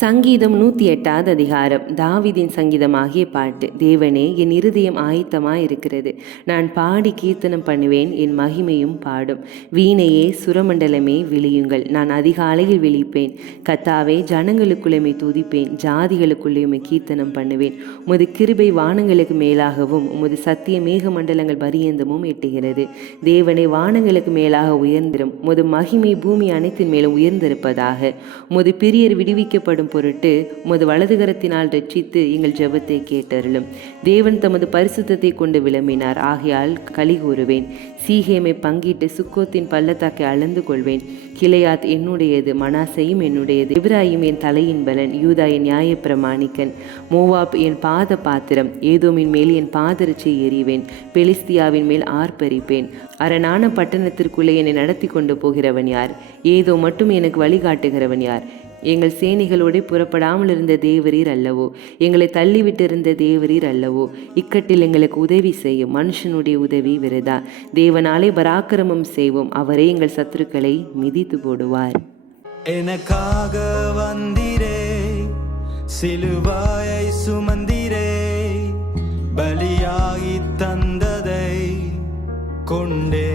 சங்கீதம் 108 அதிகாரம். தாவீதின் சங்கீதமாகிய பாட்டு. தேவனே, என் இருதயம் ஆயத்தமாயிருக்கிறது, நான் பாடி கீர்த்தனம் பண்ணுவேன், என் மகிமையும் பாடும். வீணையே, சுரமண்டலமே, விழியுங்கள், நான் அதிகாலையில் விழிப்பேன். கர்த்தாவே, ஜனங்களுக்குள்ளே துதிப்பேன், ஜாதிகளுக்குள்ளே கீர்த்தனம் பண்ணுவேன். உமது கிருபை வானங்களுக்கு மேலாகவும் உமது சத்திய மேக மண்டலங்கள் பரியந்தமும் எட்டுகிறது. தேவனே, வானங்களுக்கு மேலாக உயர்ந்திரும், உமது மகிமை பூமி அனைத்தின் மேலும் உயர்ந்திருப்பதாக. உமது பிரியர் விடுவிக்கப்படும் பொருட்டு உமது வலதுகரத்தினால் ரட்சித்து எங்கள் ஜெபத்தை கேட்டருளும். தேவன் தமது பரிசுத்தத்தை கொண்டு விளம்பினார், ஆகையால் களி கூறுவேன். சீகேமை பங்கிட்டு சுக்கோத்தின் பள்ளத்தாக்கை அளந்து கொள்வேன். கிளையாத் என்னுடையது, மனாசையும் என்னுடையது. எபிராயிம் என் தலையின் பலன், யூதா என் நியாய பிரமாணிக்கன். மோவாப் என் பாத பாத்திரம், ஏதோமின் மேல் என் பாதரட்சை எறிவேன். பெலிஸ்தியாவின் மேல் ஆர்ப்பரிப்பேன். அரணான பட்டணத்திற்குள்ளே என்னை நடத்தி கொண்டு போகிறவன் யார்? ஏதோ மட்டும் எனக்கு வழிகாட்டுகிறவன் யார்? எங்கள் சேனைகளோடு புறப்படாமல் இருந்த தேவரீர் அல்லவோ? எங்களை தள்ளிவிட்டிருந்த தேவரீர் அல்லவோ? இக்கட்டில் எங்களுக்கு உதவி செய்யும். மனுஷனுடைய உதவி விருதா. தேவனாலே பராக்கிரமம் செய்வோம், அவரே எங்கள் சத்துருக்களை மிதித்து போடுவார். எனக்காக வந்திரே, சிலுவாயை சுமந்திரே, பலியாகி தந்ததை கொண்டே